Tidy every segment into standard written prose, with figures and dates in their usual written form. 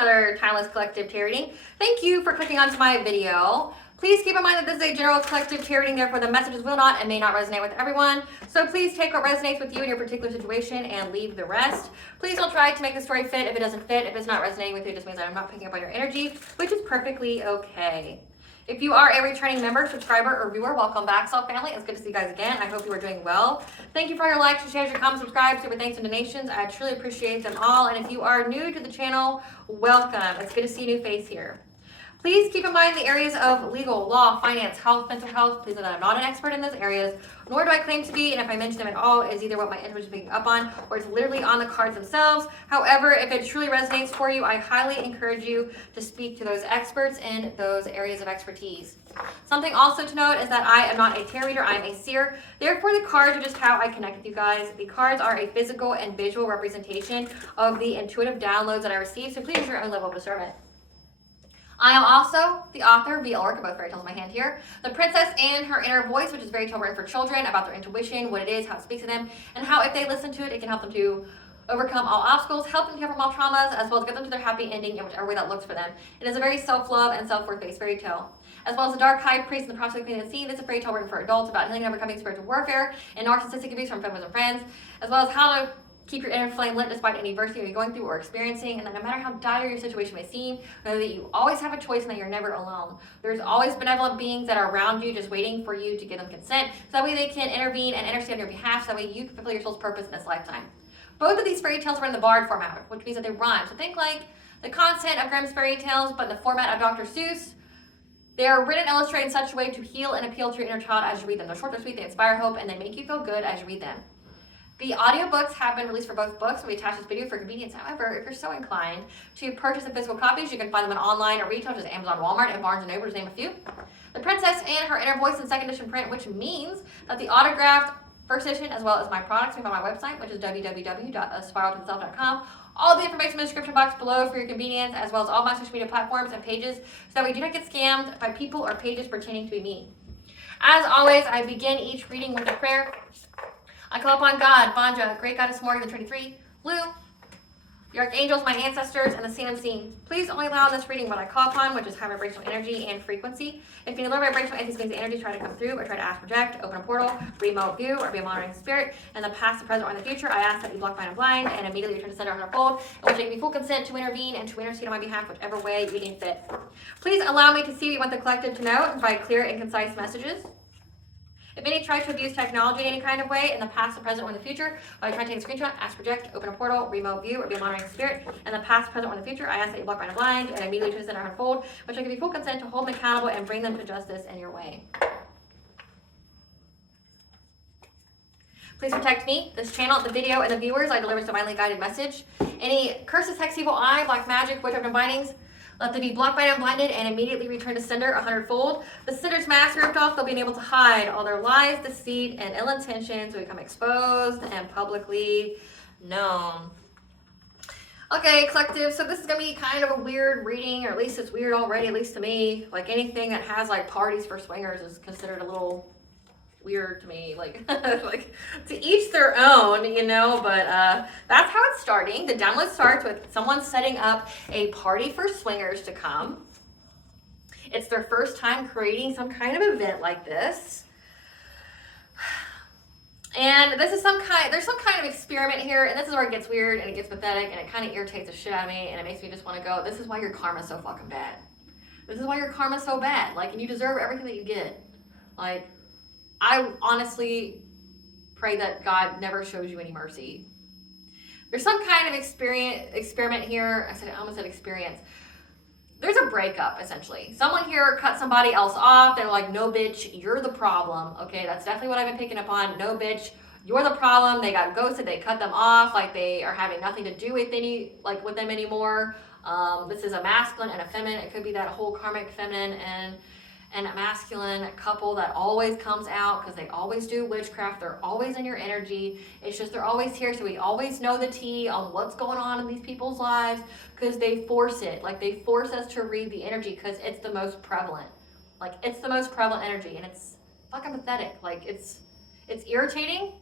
another timeless collective tarot reading. Thank you for clicking onto my video. Please keep in mind that this is a general collective tarot reading, therefore the messages will not and may not resonate with everyone. So please take what resonates with you in your particular situation and leave the rest. Please don't try to make the story fit if it doesn't fit. If it's not resonating with you, it just means that I'm not picking up on your energy, which is perfectly okay. If you are a returning member, subscriber, or viewer, welcome back, Self Family. It's good to see you guys again. I hope you are doing well. Thank you for your likes, your shares, your comments, subscribes, super thanks, and donations. I truly appreciate them all. And if you are new to the channel, welcome. It's good to see a new face here. Please keep in mind the areas of legal, law, finance, health, mental health. Please know that I'm not an expert in those areas, nor do I claim to be, and if I mention them at all, it is either what my intuition is picking up on, or it's literally on the cards themselves. However, if it truly resonates for you, I highly encourage you to speak to those experts in those areas of expertise. Something also to note is that I am not a tarot reader, I am a seer. Therefore, the cards are just how I connect with you guys. The cards are a physical and visual representation of the intuitive downloads that I receive, so please use your own level of discernment. I am also the author via Oracle, both fairy tales in my hand here. The Princess and Her Inner Voice, which is fairy tale written for children about their intuition, what it is, how it speaks to them, and how if they listen to it, it can help them to overcome all obstacles, help them to heal from all traumas, as well as get them to their happy ending in whichever way that looks for them. It is a very self-love and self-worth based fairy tale. As well as The Dark High Priest and the Process of Cleaning the Scene, this is a fairy tale written for adults about healing and overcoming spiritual warfare and narcissistic abuse from families and friends, as well as how to keep your inner flame lit despite any adversity you're going through or experiencing, and that no matter how dire your situation may seem, know that you always have a choice and that you're never alone. There's always benevolent beings that are around you just waiting for you to give them consent, so that way they can intervene and intercede on your behalf, so that way you can fulfill your soul's purpose in this lifetime. Both of these fairy tales are in the bard format, which means that they rhyme. So think like the content of Grimm's fairy tales, but in the format of Dr. Seuss. They are written and illustrated in such a way to heal and appeal to your inner child as you read them. They're short, they're sweet, they inspire hope, and they make you feel good as you read them. The audiobooks have been released for both books, and we attach this video for convenience. However, if you're so inclined to purchase the physical copies, you can find them online or retail, just Amazon, Walmart, and Barnes & Noble, to name a few. The Princess and Her Inner Voice in second edition print, which means that the autographed first edition, as well as my products, can be found on my website, which is www.aspiraltotheself.com. All the information in the description box below for your convenience, as well as all my social media platforms and pages, so that we do not get scammed by people or pages pretending to be me. As always, I begin each reading with a prayer. I call upon God, Vanja, Great Goddess Morgan, the 23, Blue, the Archangels, my ancestors, and the scene unseen. Please only allow in this reading what I call upon, which is high vibrational energy and frequency. If you need low vibrational energy, means the energy try to come through, or try to ask, project, open a portal, remote view, or be a monitoring spirit, in the past, the present, or in the future, I ask that you block, mind, and blind, and immediately return to center on our fold, in which I give you full consent to intervene and to intercede on my behalf, whichever way you deem fit. Please allow me to see what you want the collective to know and provide clear and concise messages. If any try to abuse technology in any kind of way, in the past, the present, or in the future, while I try to take a screenshot, ask, project, open a portal, remote view, or be a monitoring spirit, in the past, present, or in the future, I ask that you block, mind, and blind, and immediately to the center unfold, which I give you full consent to hold them accountable and bring them to justice in your way. Please protect me, this channel, the video, and the viewers. I deliver this divinely guided message. Any curses, hex, evil eye, black magic, witchcraft, and bindings, let them be blocked, by and blinded, and immediately return to sender 100-fold. The sender's mask ripped off, they'll be able to hide all their lies, deceit, and ill intentions will become exposed and publicly known. Okay, collective, so this is going to be kind of a weird reading, or at least it's weird already, at least to me. Like anything that has like parties for swingers is considered a little weird to me, like like to each their own, you know, but that's how it's starting. The download starts with someone setting up a party for swingers to come. It's their first time creating some kind of event like this, and this is there's some kind of experiment here, and this is where it gets weird and it gets pathetic and it kind of irritates the shit out of me, and it makes me just want to go, this is why your karma's so fucking bad. This is why your karma's so bad, like, and you deserve everything that you get. Like, I honestly pray that God never shows you any mercy. There's some kind of experiment here. I almost said experience. There's a breakup, essentially. Someone here cut somebody else off. They're like, no, bitch, you're the problem. Okay, that's definitely what I've been picking up on. No, bitch, you're the problem. They got ghosted. They cut them off. Like, they are having nothing to do with with them anymore. This is a masculine and a feminine. It could be that whole karmic feminine and a masculine couple that always comes out, because they always do witchcraft. They're always in your energy. It's just they're always here, so we always know the tea on what's going on in these people's lives, because they force it. Like, they force us to read the energy because it's the most prevalent. Like, it's the most prevalent energy, and it's fucking pathetic. Like, it's irritating,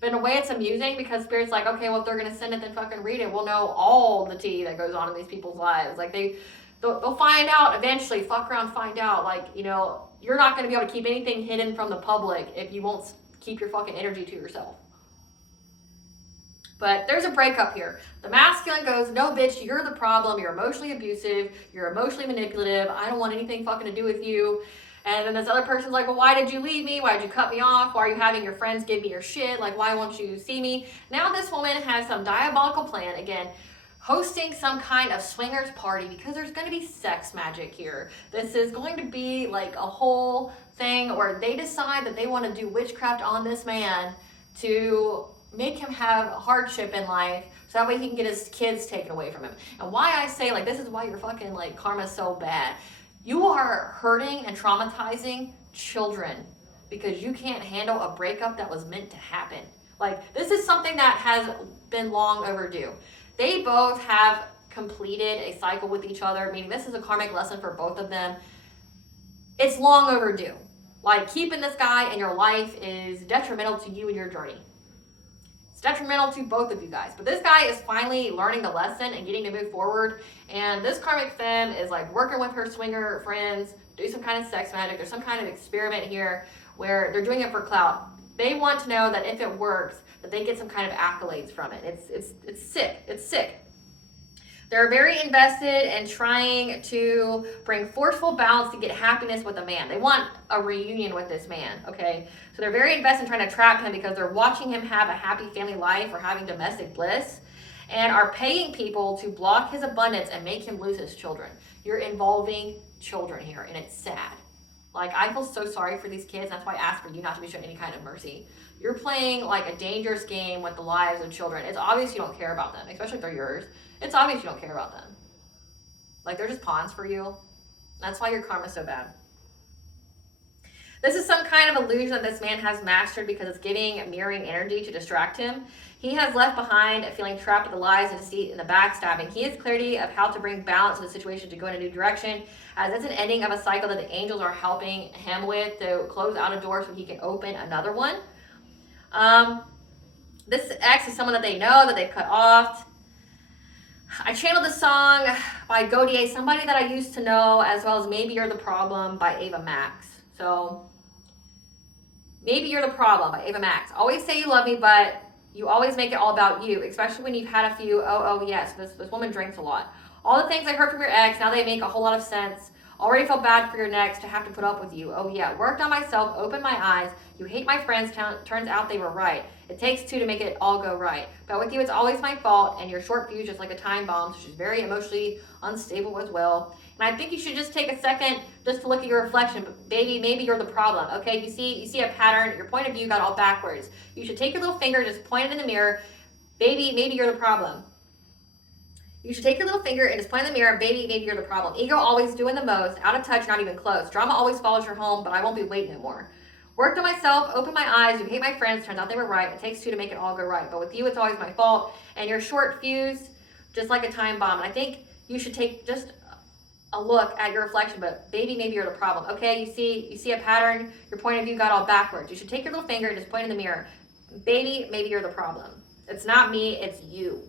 But in a way, it's amusing because Spirit's like, okay, well, if they're going to send it, then fucking read it. We'll know all the tea that goes on in these people's lives. Like, they'll find out eventually, fuck around, find out. Like, you know, you're not going to be able to keep anything hidden from the public if you won't keep your fucking energy to yourself. But there's a breakup here. The masculine goes, no, bitch, you're the problem. You're emotionally abusive. You're emotionally manipulative. I don't want anything fucking to do with you. And then this other person's like, well, why did you leave me? Why did you cut me off? Why are you having your friends give me your shit? Like, why won't you see me? Now this woman has some diabolical plan, again, hosting some kind of swingers party because there's going to be sex magic here. This is going to be like a whole thing where they decide that they want to do witchcraft on this man to make him have hardship in life so that way he can get his kids taken away from him. And why I say, like, this is why your fucking, like, karma's so bad. You are hurting and traumatizing children because you can't handle a breakup that was meant to happen. Like, this is something that has been long overdue. They both have completed a cycle with each other, meaning this is a karmic lesson for both of them. It's long overdue. Like, keeping this guy in your life is detrimental to you and your journey. It's detrimental to both of you guys. But this guy is finally learning the lesson and getting to move forward. And this karmic femme is like working with her swinger friends, do some kind of sex magic. There's some kind of experiment here where they're doing it for clout. They want to know that if it works, that they get some kind of accolades from it. It's sick. It's sick. They're very invested in trying to bring forceful balance to get happiness with a man. They want a reunion with this man, okay? So they're very invested in trying to trap him because they're watching him have a happy family life or having domestic bliss and are paying people to block his abundance and make him lose his children. You're involving children here, and it's sad. Like, I feel so sorry for these kids. That's why I ask for you not to be shown any kind of mercy. You're playing like a dangerous game with the lives of children. It's obvious you don't care about them, especially if they're yours. It's obvious you don't care about them. Like, they're just pawns for you. That's why your karma's so bad. This is some kind of illusion that this man has mastered because it's giving mirroring energy to distract him. He has left behind feeling trapped with the lies and deceit and the backstabbing. He has clarity of how to bring balance to the situation to go in a new direction, as it's an ending of a cycle that the angels are helping him with to close out a door so he can open another one. This ex is someone that they know, that they've cut off. I channeled the song by Gaudier, somebody that I used to know, as well as Maybe You're the Problem by Ava Max. So, Maybe You're the Problem by Ava Max. Always say you love me, but you always make it all about you, especially when you've had a few, yes, this woman drinks a lot. All the things I heard from your ex, now they make a whole lot of sense. Already felt bad for your next to have to put up with you. Oh yeah, worked on myself, opened my eyes. You hate my friends, turns out they were right. It takes two to make it all go right. But with you, it's always my fault, and your short fuse just like a time bomb, so she's very emotionally unstable as well. And I think you should just take a second just to look at your reflection. But baby, maybe you're the problem, okay? You see a pattern, your point of view got all backwards. You should take your little finger, just point it in the mirror. Baby, maybe you're the problem. You should take your little finger and just point in the mirror, baby, maybe you're the problem. Ego always doing the most, out of touch, not even close. Drama always follows your home, but I won't be waiting no more. Worked on myself, opened my eyes, you hate my friends, turns out they were right. It takes two to make it all go right. But with you, it's always my fault. And your short fuse, just like a time bomb. And I think you should take just a look at your reflection, but baby, maybe you're the problem. Okay, you see a pattern, your point of view got all backwards. You should take your little finger and just point in the mirror. Baby, maybe you're the problem. It's not me, it's you.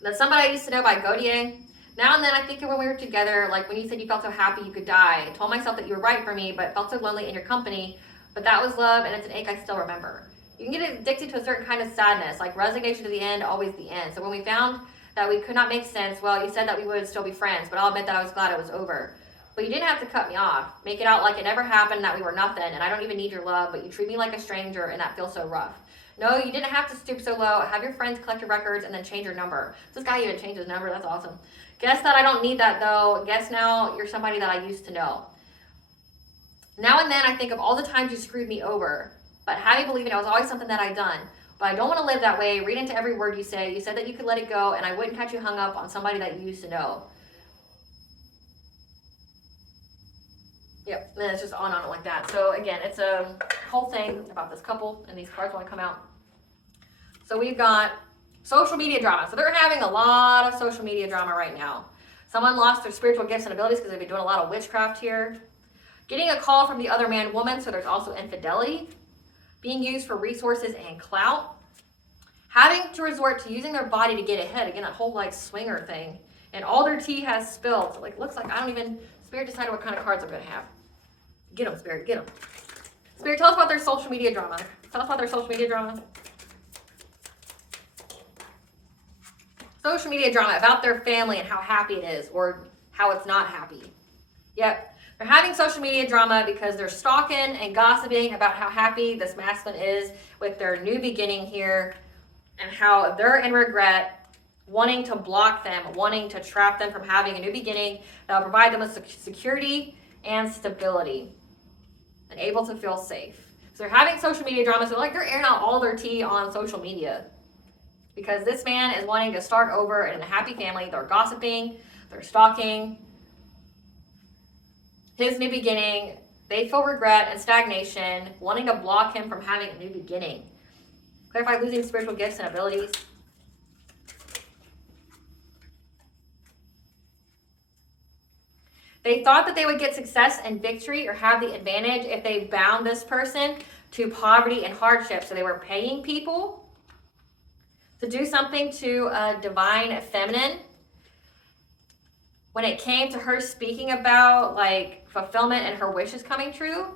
That's somebody I used to know by Gaudier. Now and then I think of when we were together, like when you said you felt so happy you could die. I told myself that you were right for me, but felt so lonely in your company. But that was love, and it's an ache I still remember. You can get addicted to a certain kind of sadness, like resignation to the end, always the end. So when we found that we could not make sense, well, you said that we would still be friends, but I'll admit that I was glad it was over. But you didn't have to cut me off. Make it out like it never happened, that we were nothing, and I don't even need your love, but you treat me like a stranger, and that feels so rough. No, you didn't have to stoop so low. Have your friends collect your records and then change your number. This guy even changed his number. That's awesome. Guess that I don't need that, though. Guess now you're somebody that I used to know. Now and then I think of all the times you screwed me over, but have you believing it was always something that I'd done. But I don't want to live that way. Read into every word you say. You said that you could let it go, and I wouldn't catch you hung up on somebody that you used to know. Yep, and it's just on like that. So again, it's a whole thing about this couple, and these cards want to come out. So we've got social media drama. So they're having a lot of social media drama right now. Someone lost their spiritual gifts and abilities because they've been doing a lot of witchcraft here. Getting a call from the other man, woman, so there's also infidelity. being used for resources and clout, having to resort to using their body to get ahead. Again, that whole like swinger thing. And all their tea has spilled. So, like, looks like I don't even, Spirit decided what kind of cards I'm going to have. Get them, Spirit, get them. Spirit, tell us about their social media drama. Tell us about their social media drama. Social media drama about their family and how happy it is, or how it's not happy. Yep. They're having social media drama because they're stalking and gossiping about how happy this masculine is with their new beginning here, and how they're in regret, wanting to block them, wanting to trap them from having a new beginning that will provide them with security and stability and able to feel safe. So they're having social media drama, so like they're airing out all their tea on social media because this man is wanting to start over in a happy family. They're gossiping, they're stalking. His new beginning, they feel regret and stagnation, wanting to block him from having a new beginning. Clarify losing spiritual gifts and abilities. They thought that they would get success and victory or have the advantage if they bound this person to poverty and hardship. So they were paying people to do something to a divine feminine. When it came to her speaking about like fulfillment and her wishes coming true,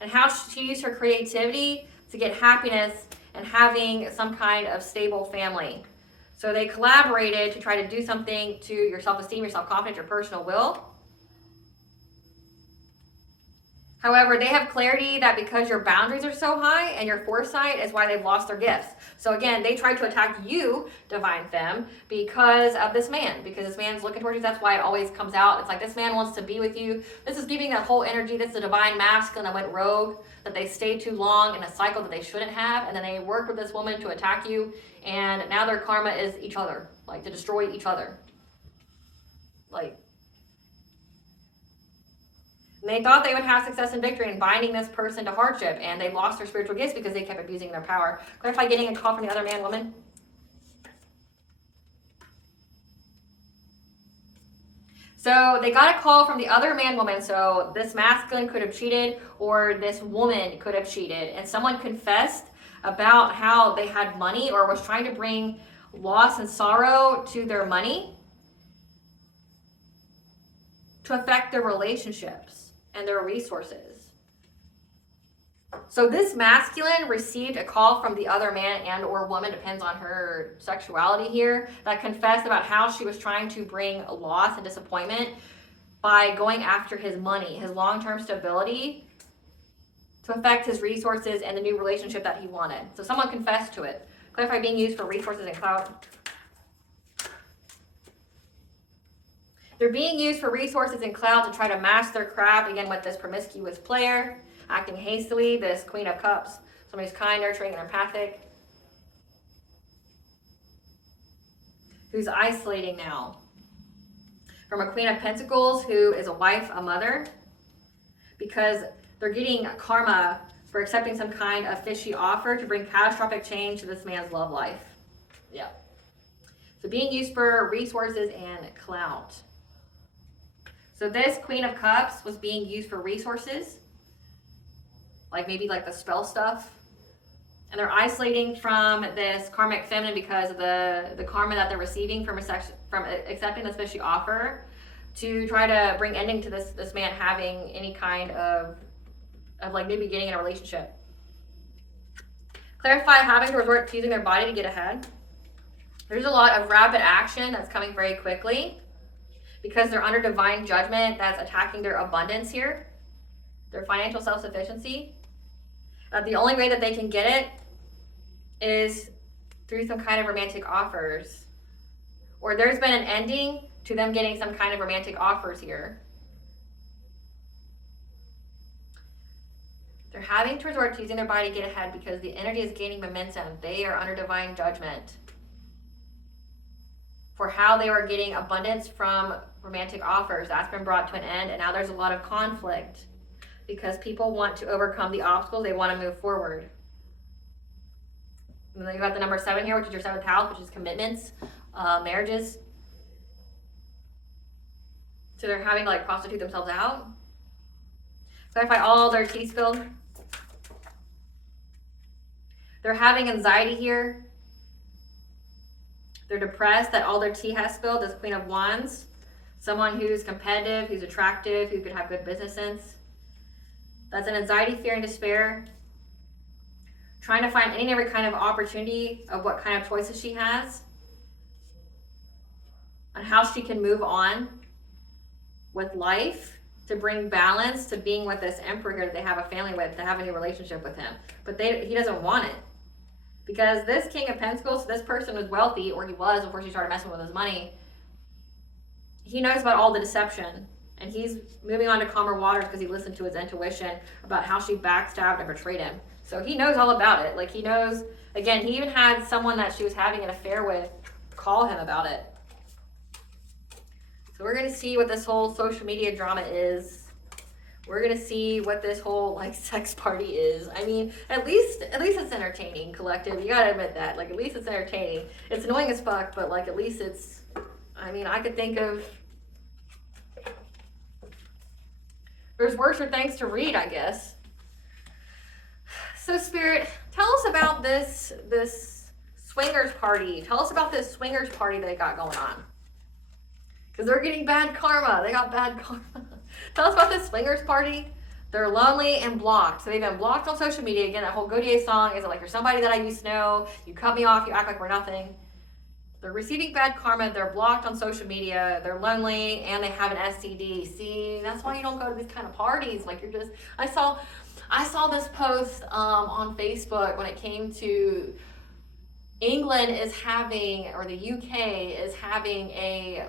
and how she used her creativity to get happiness and having some kind of stable family. So they collaborated to try to do something to your self-esteem, your self-confidence, your personal will. However, they have clarity that because your boundaries are so high and your foresight is why they've lost their gifts. So again, they tried to attack you, Divine Femme, because of this man. Because this man's looking towards you. That's why it always comes out. It's like this man wants to be with you. This is giving that whole energy. This is a divine masculine that went rogue, that they stayed too long in a cycle that they shouldn't have. And then they worked with this woman to attack you. And now their karma is each other. Like to destroy each other. Like. And they thought they would have success and victory in binding this person to hardship, and they lost their spiritual gifts because they kept abusing their power. Clarify getting a call from the other man, woman. So they got a call from the other man, woman. So this masculine could have cheated, or this woman could have cheated, and someone confessed about how they had money or was trying to bring loss and sorrow to their money to affect their relationships and their resources. So this masculine received a call from the other man and or woman, depends on her sexuality here, that confessed about how she was trying to bring loss and disappointment by going after his money, his long-term stability, to affect his resources and the new relationship that he wanted. So someone confessed to it. Clarify being used for resources and clout. They're being used for resources and clout to try to mask their crap, again, with this promiscuous player, acting hastily, this Queen of Cups, somebody who's kind, nurturing, and empathic, who's isolating now. From a Queen of Pentacles, who is a wife, a mother, because they're getting karma for accepting some kind of fishy offer to bring catastrophic change to this man's love life. Yeah. So being used for resources and clout. So this Queen of Cups was being used for resources, like maybe like the spell stuff. And they're isolating from this karmic feminine because of the karma that they're receiving from accepting this fishy offer to try to bring ending to this man having any kind of like new beginning in a relationship. Clarify having to resort to using their body to get ahead. There's a lot of rapid action that's coming very quickly, because they're under divine judgment that's attacking their abundance here, their financial self-sufficiency. The only way that they can get it is through some kind of romantic offers. Or there's been an ending to them getting some kind of romantic offers here. They're having to resort to using their body to get ahead because the energy is gaining momentum. They are under divine judgment for how they were getting abundance from romantic offers. That's been brought to an end, and now there's a lot of conflict because people want to overcome the obstacles. They want to move forward. And then you got the number 7 here, which is your 7th house, which is commitments, marriages. So they're having to like prostitute themselves out. Clarify all their tea spilled. They're having anxiety here. They're depressed that all their tea has spilled. This Queen of Wands. Someone who's competitive, who's attractive, who could have good business sense. That's an anxiety, fear, and despair. Trying to find any and every kind of opportunity of what kind of choices she has. On how she can move on with life to bring balance to being with this Emperor here that they have a family with, to have a new relationship with him. But he doesn't want it. Because this King of Pentacles, this person was wealthy, or he was before she started messing with his money. He knows about all the deception. And he's moving on to calmer waters because he listened to his intuition about how she backstabbed and betrayed him. So he knows all about it. Like, he knows, again, he even had someone that she was having an affair with call him about it. So we're going to see what this whole social media drama is. We're going to see what this whole, like, sex party is. I mean, at least it's entertaining, collective. You got to admit that. Like, at least it's entertaining. It's annoying as fuck, but, like, at least it's, I mean, I could think of, there's worser things to read, I guess. So, Spirit, tell us about this swingers party. Tell us about this swingers party they got going on. Because they're getting bad karma. They got bad karma. Tell us about this swingers party. They're lonely and blocked. So they've been blocked on social media. Again, that whole Godier song, is it like you're somebody that I used to know, you cut me off, you act like we're nothing. They're receiving bad karma, they're blocked on social media, they're lonely, and they have an STD. See, that's why you don't go to these kind of parties. Like, you're just, I saw this post on Facebook when it came to England is having, or the UK is having a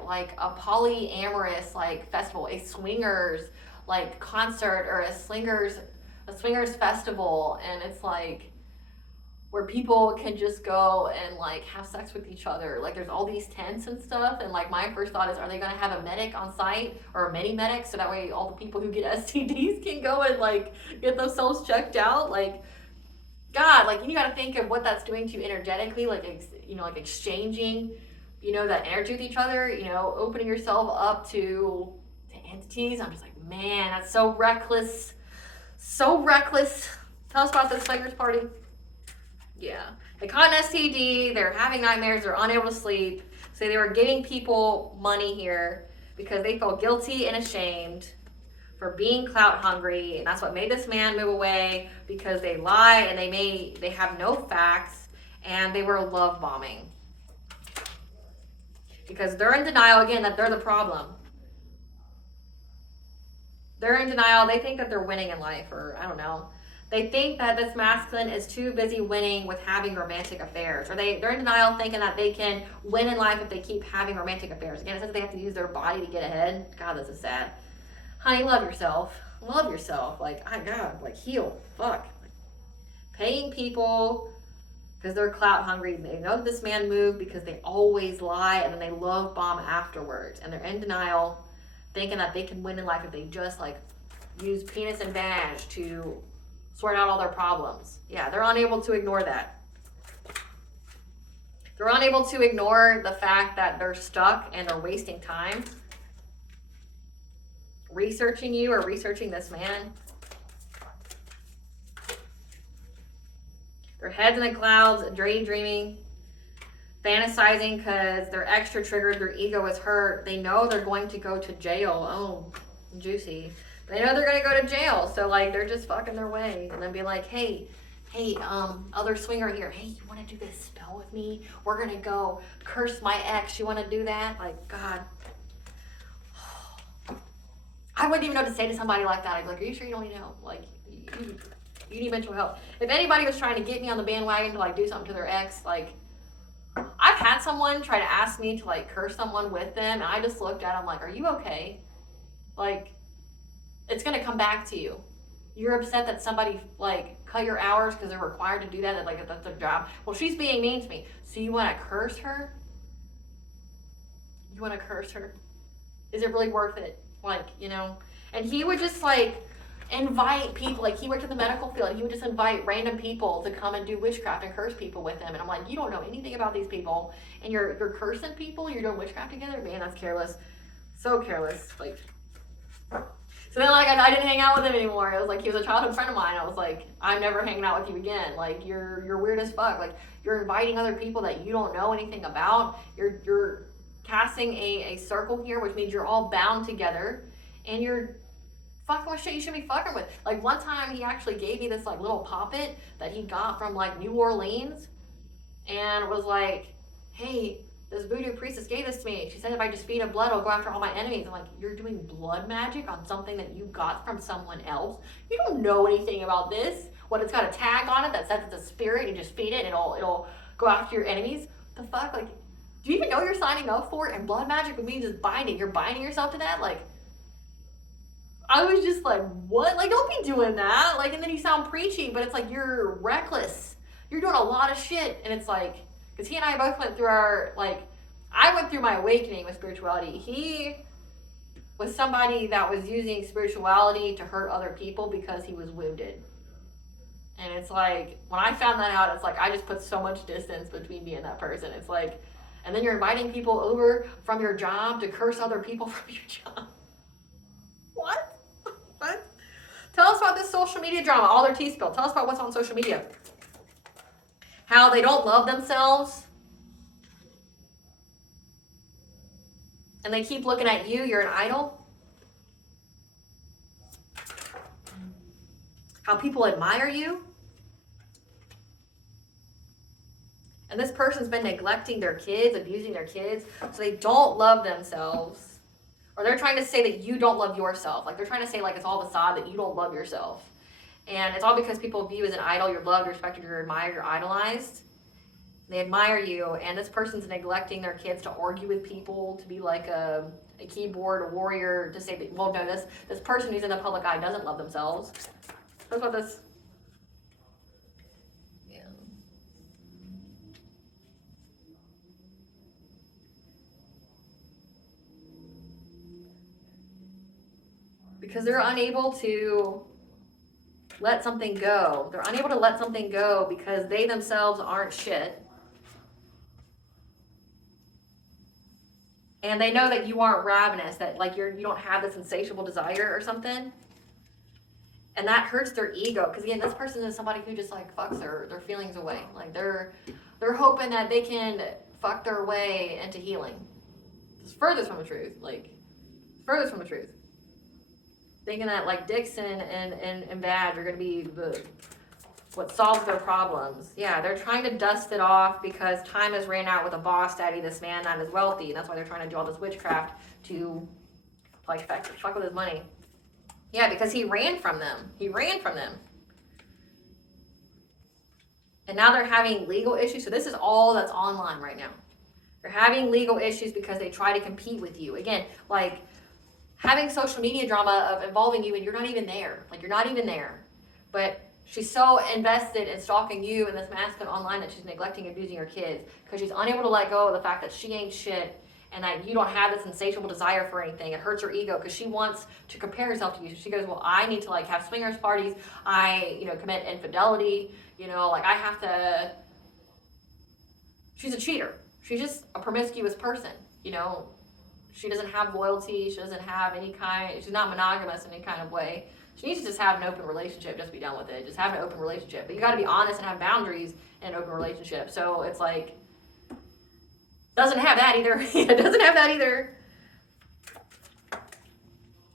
polyamorous like festival, a swingers like concert, or a swingers festival, and it's like where people can just go and like have sex with each other. Like, there's all these tents and stuff, and like my first thought is, are they going to have a medic on site, or a mini medic, so that way all the people who get STDs can go and like get themselves checked out? Like, God, like, you got to think of what that's doing to you energetically, like, you know, like exchanging, you know, that energy with each other, you know, opening yourself up to entities. I'm just like, man, that's so reckless. So reckless. Tell us about this swingers party. Yeah. They caught an STD. They're having nightmares. They're unable to sleep. So they were giving people money here because they felt guilty and ashamed for being clout hungry, and that's what made this man move away, because they lie and they have no facts, and they were love bombing. Because they're in denial, again, that they're the problem. They're in denial. They think that they're winning in life, or I don't know. They think that this masculine is too busy winning with having romantic affairs, or they're in denial thinking that they can win in life if they keep having romantic affairs. Again, it says they have to use their body to get ahead. God, this is sad. Honey, love yourself. Love yourself. Like, God, like, heal. Fuck. Like, paying people because they're clout hungry. They know that this man moved because they always lie, and then they love bomb afterwards. And they're in denial, thinking that they can win in life if they just, like, use penis and vag to sort out all their problems. Yeah, they're unable to ignore that. They're unable to ignore the fact that they're stuck and they're wasting time researching you or researching this man. Their heads in the clouds, daydreaming, fantasizing because they're extra triggered, their ego is hurt. They know they're going to go to jail. Oh, juicy. They know they're going to go to jail, so like they're just fucking their way, and then be like, hey, other swinger here, hey, you want to do this spell with me? We're going to go curse my ex. You want to do that? Like, God. I wouldn't even know what to say to somebody like that. I'd be like, are you sure you don't need help? Like, you need mental help. If anybody was trying to get me on the bandwagon to like do something to their ex, like, I've had someone try to ask me to like curse someone with them, and I just looked at them like, are you okay? Like, it's going to come back to you. You're upset that somebody like cut your hours because they're required to do that, like that's their job. Well, she's being mean to me. So you want to curse her? You want to curse her? Is it really worth it? Like, you know, and he would just like invite people, like he worked in the medical field, and he would just invite random people to come and do witchcraft and curse people with him. And I'm like, you don't know anything about these people, and you're cursing people, you're doing witchcraft together? Man, that's careless. So careless. Like, So then, like, I didn't hang out with him anymore. It was like, he was a childhood friend of mine. I was like, I'm never hanging out with you again. Like, you're weird as fuck. Like, you're inviting other people that you don't know anything about. You're casting a circle here, which means you're all bound together, and you're fucking with shit you shouldn't be fucking with. Like, one time he actually gave me this like little poppet that he got from like New Orleans, and was like, hey, this voodoo priestess gave this to me. She said if I just feed it blood, I'll go after all my enemies. I'm like, you're doing blood magic on something that you got from someone else? You don't know anything about this. What, it's got a tag on it that says it's a spirit, you just feed it and it'll go after your enemies? The fuck? Like, do you even know you're signing up for it? And blood magic would mean just binding. You're binding yourself to that? Like, I was just like, what? Like, don't be doing that. Like, and then you sound preachy, but it's like, you're reckless. You're doing a lot of shit. And it's like, because he and I both went through our, like, I went through my awakening with spirituality. He was somebody that was using spirituality to hurt other people because he was wounded. And it's like, when I found that out, it's like, I just put so much distance between me and that person. It's like, and then you're inviting people over from your job to curse other people from your job. What? What? Tell us about this social media drama, all their tea spilled. Tell us about what's on social media. How they don't love themselves. And they keep looking at you, you're an idol. How people admire you. And this person's been neglecting their kids, abusing their kids, so they don't love themselves. Or they're trying to say that you don't love yourself. Like, they're trying to say, like, it's all facade, that you don't love yourself. And it's all because people view you as an idol. You're loved, you're respected, you're admired, you're idolized. They admire you, and this person's neglecting their kids to argue with people, to be like a keyboard warrior, to say that, well, no, this person who's in the public eye doesn't love themselves. What about this? Yeah. Because they're unable to let something go. They're unable to let something go because they themselves aren't shit. And they know that you aren't ravenous, that like you don't have this insatiable desire or something. And that hurts their ego. Because again, this person is somebody who just like fucks their feelings away. Like they're hoping that they can fuck their way into healing. It's furthest from the truth. Like, furthest from the truth. Thinking that like Dixon and Badge are going to be what solves their problems. Yeah, they're trying to dust it off because time has ran out with a boss daddy, this man that is wealthy, and that's why they're trying to do all this witchcraft to like fuck with his money. Yeah, because he ran from them. He ran from them. And now they're having legal issues. So this is all that's online right now. They're having legal issues because they try to compete with you. Again, like having social media drama of involving you and you're not even there. Like, you're not even there. But she's so invested in stalking you and this masculine online that she's neglecting and abusing her kids because she's unable to let go of the fact that she ain't shit and that you don't have this insatiable desire for anything. It hurts her ego because she wants to compare herself to you. So she goes, well, I need to like have swingers parties. I, commit infidelity. Like I have to. She's a cheater. She's just a promiscuous person. She doesn't have loyalty. She doesn't have any kind. She's not monogamous in any kind of way. She needs to just have an open relationship. Just be done with it. Just have an open relationship. But you got to be honest and have boundaries in an open relationship. So it's like, doesn't have that either. It doesn't have that either.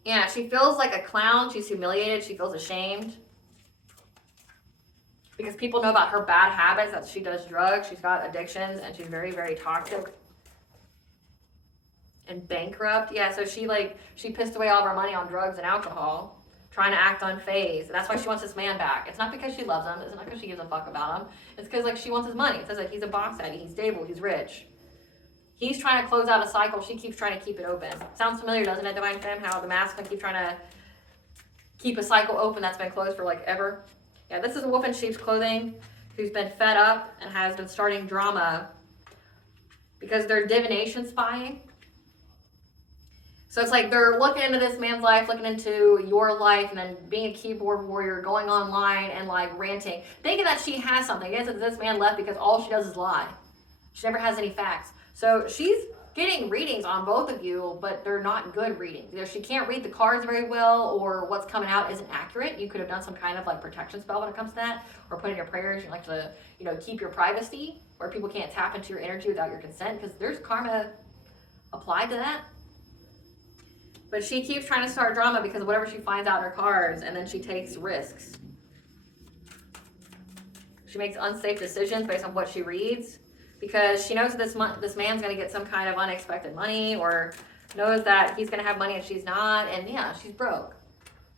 Yeah, she feels like a clown. She's humiliated. She feels ashamed. Because people know about her bad habits, that she does drugs, she's got addictions, and she's very, very toxic. And bankrupt. Yeah, so she pissed away all of her money on drugs and alcohol, trying to act unfazed. And that's why she wants this man back. It's not because she loves him. It's not because she gives a fuck about him. It's because she wants his money. It says he's a boss daddy. He's stable. He's rich. He's trying to close out a cycle. She keeps trying to keep it open. Sounds familiar, doesn't it, Divine Femme? How the masculine keep trying to keep a cycle open that's been closed for ever. Yeah, this is a wolf in sheep's clothing who's been fed up and has been starting drama because they're divination spying. So it's like they're looking into this man's life, looking into your life, and then being a keyboard warrior, going online and ranting, thinking that she has something. Again, this man left because all she does is lie. She never has any facts. So she's getting readings on both of you, but they're not good readings. Either she can't read the cards very well, or what's coming out isn't accurate. You could have done some kind of like protection spell when it comes to that, or put in your prayers. You like to, keep your privacy where people can't tap into your energy without your consent, because there's karma applied to that. But she keeps trying to start drama because of whatever she finds out in her cards, and then she takes risks. She makes unsafe decisions based on what she reads, because she knows that this man's going to get some kind of unexpected money, or knows that he's going to have money and she's not, and yeah, she's broke.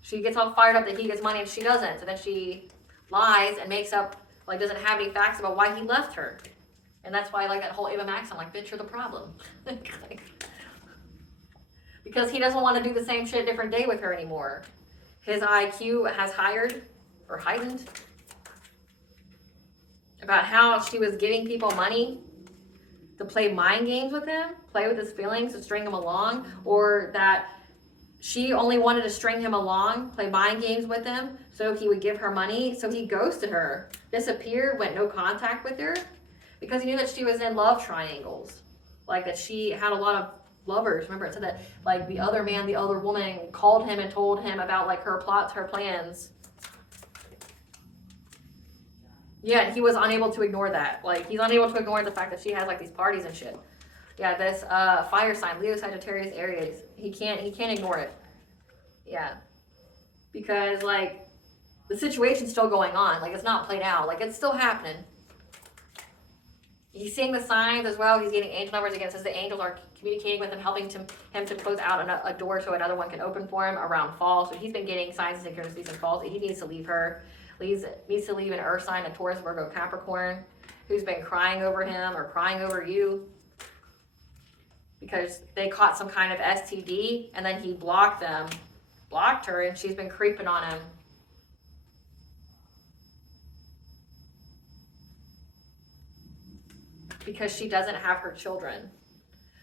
She gets all fired up that he gets money and she doesn't, so then she lies and makes up, like, doesn't have any facts about why he left her. And that's why I like that whole Ava Max, I'm like, bitch, you're the problem. Because he doesn't want to do the same shit different day with her anymore. His IQ has heightened about how she was giving people money to play mind games with him, play with his feelings to string him along, or that she only wanted to string him along, play mind games with him, so he would give her money. So he ghosted her, disappeared, went no contact with her, because he knew that she was in love triangles. Like that she had a lot of lovers. Remember, it said that like the other man, the other woman called him and told him about like her plots, her plans. Yeah, he was unable to ignore that. Like, he's unable to ignore the fact that she has like these parties and shit. Yeah, this fire sign, Leo, Sagittarius, Aries. He can't ignore it. Yeah. Because like the situation's still going on. Like, it's not played out. Like, it's still happening. He's seeing the signs as well. He's getting angel numbers. Again, it says the angels are communicating with him, helping him to close out a door so another one can open for him around fall. So he's been getting signs and synchronicities in fall. So he needs to leave her. Needs to leave an earth sign, a Taurus, Virgo, Capricorn, who's been crying over him or crying over you because they caught some kind of STD, and then he blocked her, and she's been creeping on him. Because she doesn't have her children.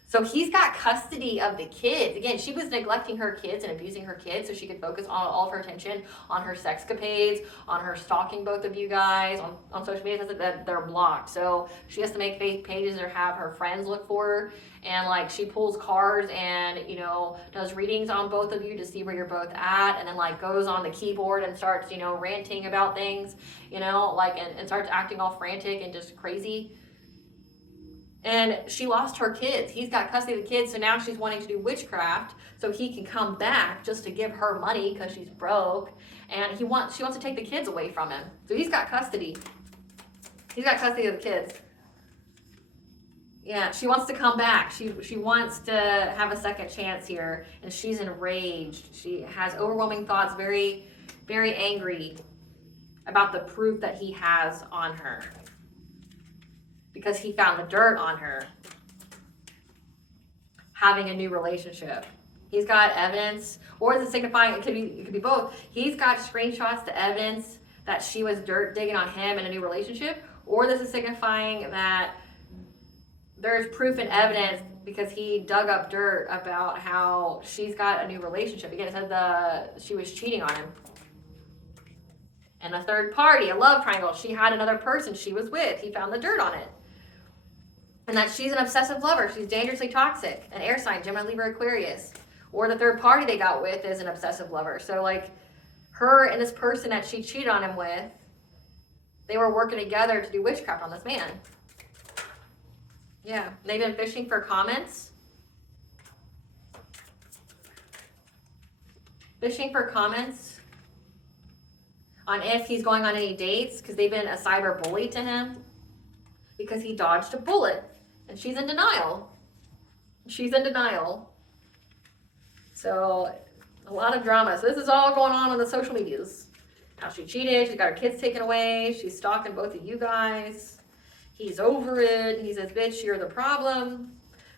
So he's got custody of the kids. Again, she was neglecting her kids and abusing her kids so she could focus on all of her attention on her sexcapades, on her stalking both of you guys, on social media. That they're blocked. So she has to make fake pages or have her friends look for her. And like she pulls cards and, does readings on both of you to see where you're both at. And then like goes on the keyboard and starts, ranting about things, and starts acting all frantic and just crazy. And she lost her kids. He's got custody of the kids, so now she's wanting to do witchcraft so he can come back just to give her money because she's broke. And she wants to take the kids away from him. So he's got custody. He's got custody of the kids. Yeah, she wants to come back. She wants to have a second chance here, and she's enraged. She has overwhelming thoughts, very, very angry about the proof that he has on her. Because he found the dirt on her having a new relationship. He's got evidence, or is it signifying, it could be both. He's got screenshots to evidence that she was dirt digging on him in a new relationship, or this is signifying that there's proof and evidence because he dug up dirt about how she's got a new relationship. Again, it said she was cheating on him. And a third party, a love triangle, she had another person she was with. He found the dirt on it. And that she's an obsessive lover. She's dangerously toxic. An air sign, Gemini, Libra, Aquarius. Or the third party they got with is an obsessive lover. So like her and this person that she cheated on him with, they were working together to do witchcraft on this man. Yeah, they've been fishing for comments. Fishing for comments on if he's going on any dates, because they've been a cyber bully to him because he dodged a bullet. And she's in denial. She's in denial. So a lot of drama. So this is all going on the social medias. How she cheated, she's got her kids taken away, she's stalking both of you guys. He's over it. He says, bitch, you're the problem.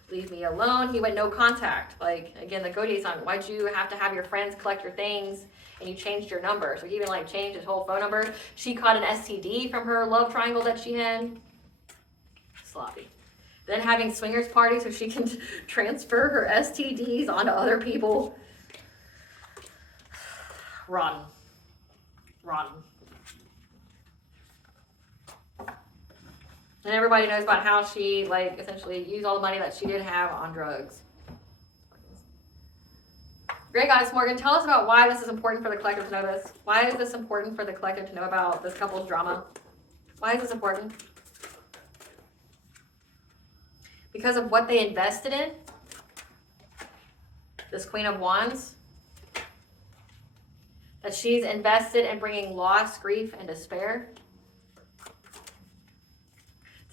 Leave me alone. He went no contact. Like, again, the Godier song, why'd you have to have your friends collect your things and you changed your number? So he even changed his whole phone number. She caught an STD from her love triangle that she had. Sloppy. Then having swingers parties so she can transfer her STDs onto other people. Rotten. And everybody knows about how she, like, essentially used all the money that she did have on drugs. Great, guys. Morgan, tell us about why this is important for the collective to know this. Why is this important for the collective to know about this couple's drama? Why is this important? Because of what they invested in. This Queen of Wands. That she's invested in bringing loss, grief, and despair.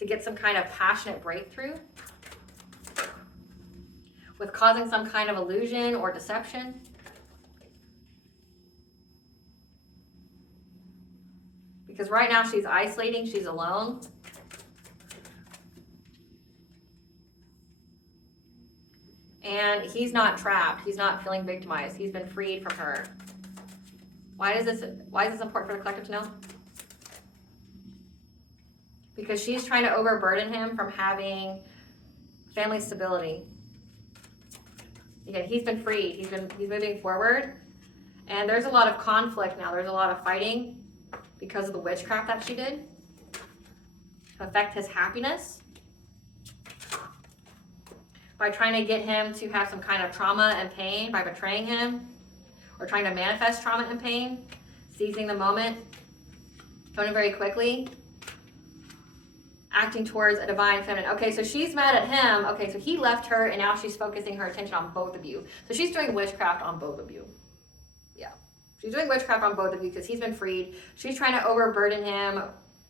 To get some kind of passionate breakthrough. With causing some kind of illusion or deception. Because right now she's isolating, she's alone. And he's not trapped, he's not feeling victimized, he's been freed from her. Why is this important for the collective to know? Because she's trying to overburden him from having family stability. Again, he's been freed. He's moving forward. And there's a lot of conflict now. There's a lot of fighting because of the witchcraft that she did to affect his happiness. By trying to get him to have some kind of trauma and pain by betraying him. Or trying to manifest trauma and pain. Seizing the moment. Going very quickly. Acting towards a divine feminine. Okay, so she's mad at him. Okay, so he left her and now she's focusing her attention on both of you. So she's doing witchcraft on both of you. Yeah. She's doing witchcraft on both of you because he's been freed. She's trying to overburden him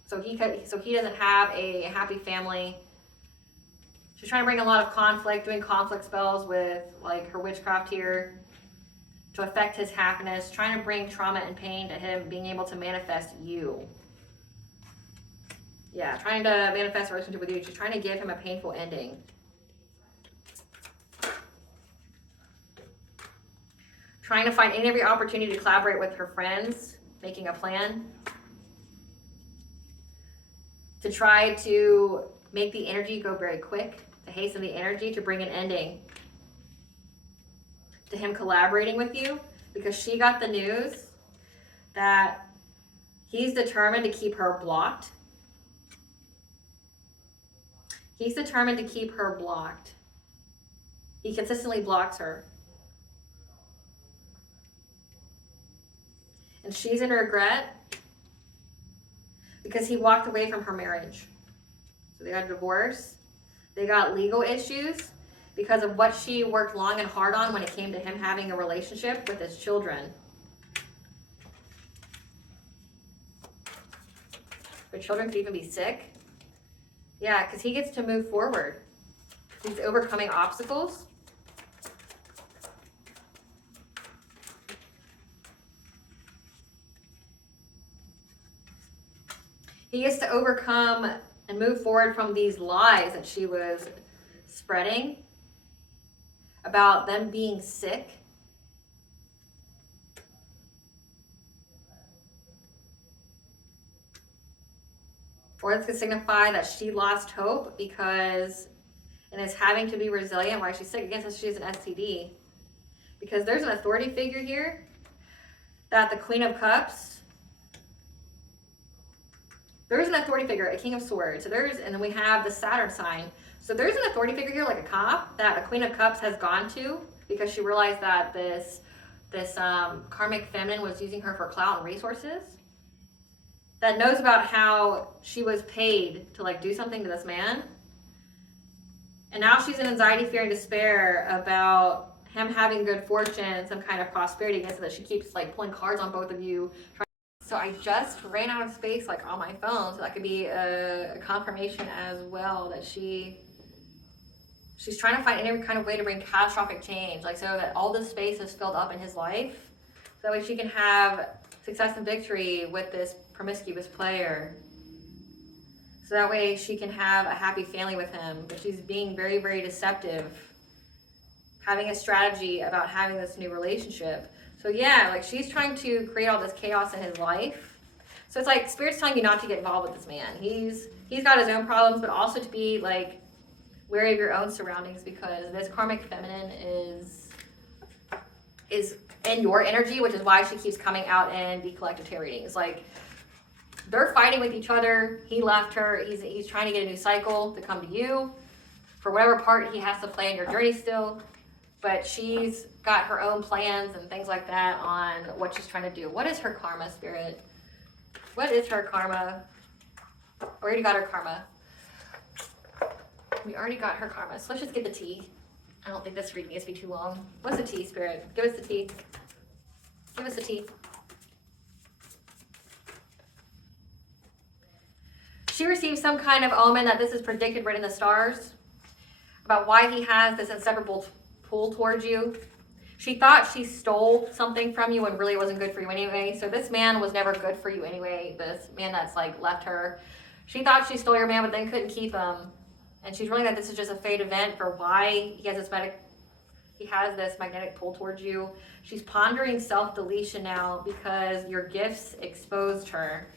so he doesn't have a happy family. She's trying to bring a lot of conflict, doing conflict spells with like her witchcraft here to affect his happiness, trying to bring trauma and pain to him being able to manifest you. Yeah, trying to manifest a relationship with you. She's trying to give him a painful ending. Trying to find any every opportunity to collaborate with her friends, making a plan. To try to make the energy go very quick, to hasten the energy, to bring an ending. To him collaborating with you, because she got the news that he's determined to keep her blocked. He's determined to keep her blocked. He consistently blocks her. And she's in regret because he walked away from her marriage. So they got a divorce. They got legal issues because of what she worked long and hard on when it came to him having a relationship with his children. Her children could even be sick. Yeah, because he gets to move forward. He's overcoming obstacles. He gets to overcome and move forward from these lies that she was spreading about them being sick. Or this could signify that she lost hope because, and is having to be resilient while she's sick. Again, since she has an STD. Because there's an authority figure here that the Queen of Cups, there's an authority figure, a King of Swords. So and then we have the Saturn sign. So there's an authority figure here, like a cop, that a Queen of Cups has gone to because she realized that this karmic feminine was using her for clout and resources. That knows about how she was paid to like do something to this man. And now she's in anxiety, fear, and despair about him having good fortune, some kind of prosperity, again, so that she keeps like pulling cards on both of you. So I just ran out of space like on my phone, so that could be a confirmation as well that she's trying to find any kind of way to bring catastrophic change, like so that all this space is filled up in his life, so that way she can have success and victory with this promiscuous player. So that way she can have a happy family with him, but she's being very, very deceptive, having a strategy about having this new relationship. So yeah, like she's trying to create all this chaos in his life. So it's like Spirit's telling you not to get involved with this man. He's got his own problems, but also to be like wary of your own surroundings, because this karmic feminine is in your energy, which is why she keeps coming out in the collective tarot readings. Like They're fighting with each other. He left her. He's trying to get a new cycle to come to you for whatever part he has to play in your journey still. But she's got her own plans and things like that on what she's trying to do. What is her karma, Spirit? What is her karma? We already got her karma. We already got her karma. So let's just get the tea. I don't think this reading needs to be too long. What's the tea, Spirit? Give us the tea. Give us the tea. She received some kind of omen that this is predicted written in the stars about why he has this inseparable pull towards you. She thought she stole something from you and really wasn't good for you anyway. So this man was never good for you anyway. This man that's like left her. She thought she stole your man, but then couldn't keep him. And she's really that this is just a fate event for why he has this magnetic pull towards you. She's pondering self-deletion now because your gifts exposed her.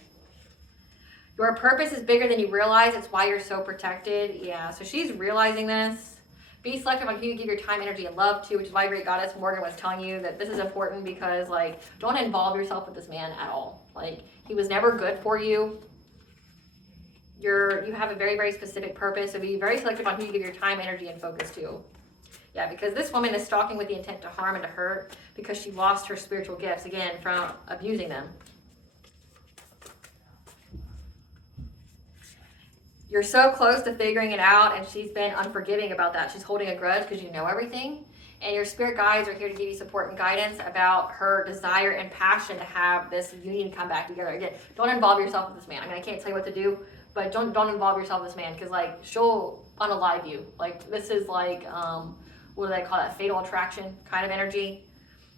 Your purpose is bigger than you realize. It's why you're so protected. Yeah, so she's realizing this. Be selective on who you give your time, energy, and love to, which is why Great Goddess Morgan was telling you that this is important because, like, don't involve yourself with this man at all. Like, he was never good for you. You have a very, very specific purpose, so be very selective on who you give your time, energy, and focus to. Yeah, because this woman is stalking with the intent to harm and to hurt because she lost her spiritual gifts, again, from abusing them. You're so close to figuring it out, and she's been unforgiving about that. She's holding a grudge because you know everything. And your spirit guides are here to give you support and guidance about her desire and passion to have this union come back together. Again, don't involve yourself with this man. I mean, I can't tell you what to do, but don't involve yourself with this man because, like, she'll unalive you. Like, this is like, what do they call that? Fatal attraction kind of energy.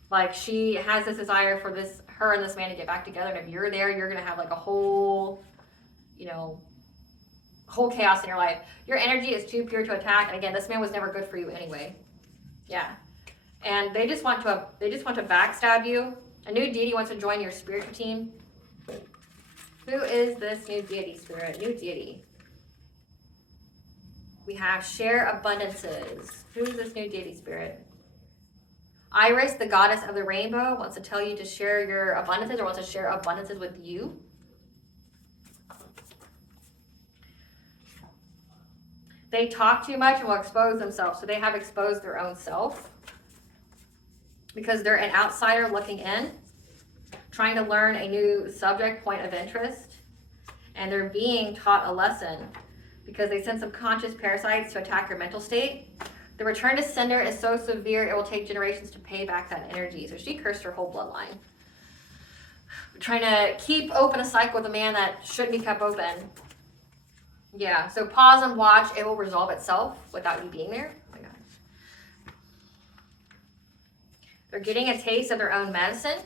Like, she has this desire for her and this man to get back together. And if you're there, you're going to have like a whole, whole chaos in your life. Your energy is too pure to attack, and again, this man was never good for you anyway. Yeah, and they just want to backstab you. A new deity wants to join your spiritual team. Who is this new deity, Spirit? New deity. We have share abundances. Who is this new deity, Spirit? Iris, the goddess of the rainbow, wants to tell you to share your abundances or wants to share abundances with you. They talk too much and will expose themselves. So they have exposed their own self because they're an outsider looking in, trying to learn a new subject point of interest. And they're being taught a lesson because they send subconscious parasites to attack your mental state. The return to sender is so severe, it will take generations to pay back that energy. So she cursed her whole bloodline. Trying to keep open a cycle with a man that shouldn't be kept open. Yeah, so pause and watch. It will resolve itself without you being there. Oh my God. They're getting a taste of their own medicine.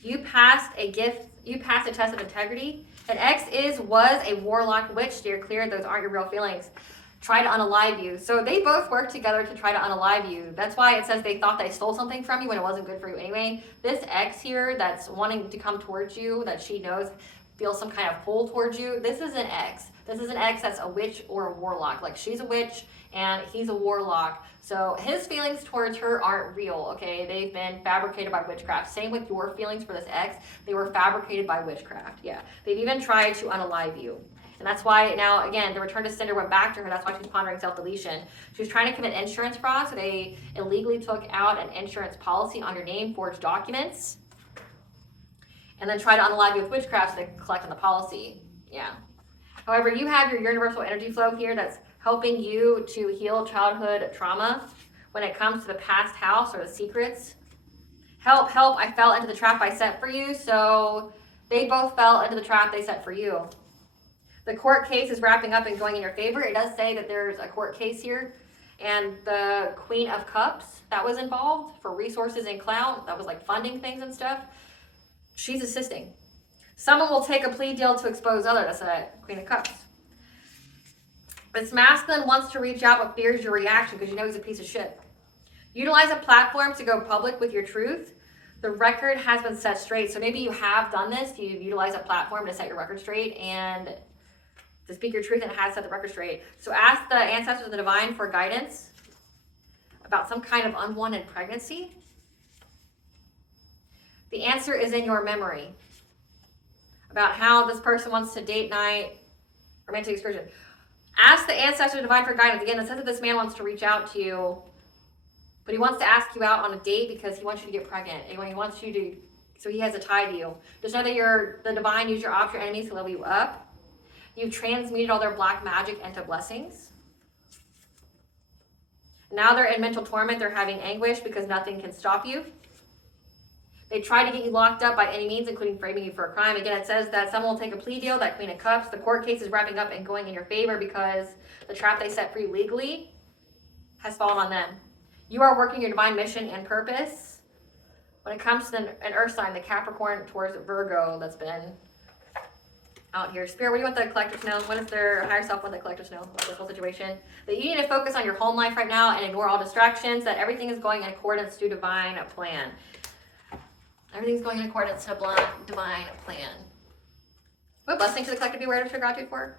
You passed a test of integrity. An ex was a warlock witch. Steer clear. Those aren't your real feelings. Try to unalive you. So they both work together to try to unalive you. That's why it says they thought they stole something from you when it wasn't good for you anyway. This ex here that's wanting to come towards you, that she knows feels some kind of pull towards you, this is an ex. This is an ex that's a witch or a warlock. Like, she's a witch and he's a warlock. So his feelings towards her aren't real, okay? They've been fabricated by witchcraft. Same with your feelings for this ex. They were fabricated by witchcraft, yeah. They've even tried to unalive you. And that's why now, again, the return to sender went back to her. That's why she's pondering self-deletion. She was trying to commit insurance fraud, so they illegally took out an insurance policy on your name, forged documents, and then try to unalive you with witchcraft so they can collect on the policy. Yeah. However, you have your universal energy flow here that's helping you to heal childhood trauma when it comes to the past house or the secrets. Help, I fell into the trap I set for you. So they both fell into the trap they set for you. The court case is wrapping up and going in your favor. It does say that there's a court case here. And the Queen of Cups that was involved for resources and clout, that was like funding things and stuff. She's assisting. Someone will take a plea deal to expose others. That's a Queen of Cups. This masculine wants to reach out but fears your reaction because you know he's a piece of shit. Utilize a platform to go public with your truth. The record has been set straight. So maybe you have done this. You've utilized a platform to set your record straight and to speak your truth, and it has set the record straight. So ask the ancestors of the divine for guidance about some kind of unwanted pregnancy. The answer is in your memory about how this person wants to date night, romantic excursion. Ask the ancestor divine for guidance. Again, it says that this man wants to reach out to you, but he wants to ask you out on a date because he wants you to get pregnant. And he wants you to, so he has a tie to you. Just know that the divine use your option enemies to level you up. You've transmuted all their black magic into blessings. Now they're in mental torment. They're having anguish because nothing can stop you. They try to get you locked up by any means, including framing you for a crime. Again, it says that someone will take a plea deal, that Queen of Cups. The court case is wrapping up and going in your favor because the trap they set free legally has fallen on them. You are working your divine mission and purpose. When it comes to an earth sign, the Capricorn towards Virgo that's been out here. Spirit, what do you want the collective to know? What if their higher self want the collective to know about this whole situation? That you need to focus on your home life right now and ignore all distractions, that everything is going in accordance to divine plan. Everything's going in accordance to divine plan. What blessing should the collective be aware of to gratitude for?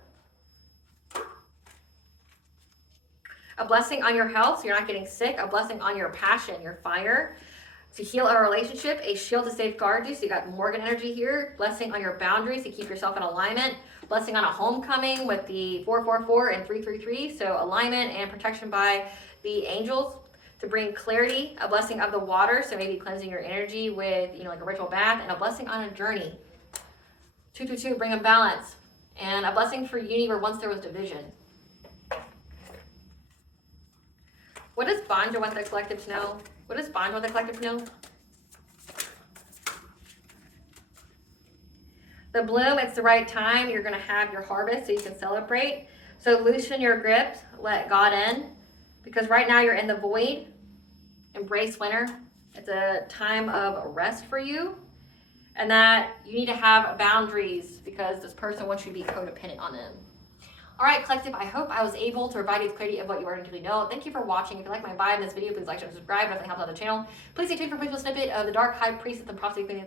A blessing on your health, so you're not getting sick. A blessing on your passion, your fire. To heal a relationship, a shield to safeguard you. So you got Morgan energy here. Blessing on your boundaries to keep yourself in alignment. Blessing on a homecoming with the 444 and 333. So alignment and protection by the angels to bring clarity. A blessing of the water. So maybe cleansing your energy with, like a ritual bath. And a blessing on a journey. 222, bring a balance. And a blessing for unity where once there was division. What does Banja want the collective to know? What does Banja want the collective to know? The bloom, it's the right time. You're going to have your harvest so you can celebrate. So loosen your grip. Let God in. Because right now you're in the void. Embrace winter. It's a time of rest for you. And that you need to have boundaries because this person wants you to be codependent on them. All right, collective, I hope I was able to provide you with clarity of what you already know. Thank you for watching. If you like my vibe in this video, please like, share, and subscribe. If it helps out the channel, please stay tuned for a visual snippet of the Dark High Priestess and Prophecy Queen.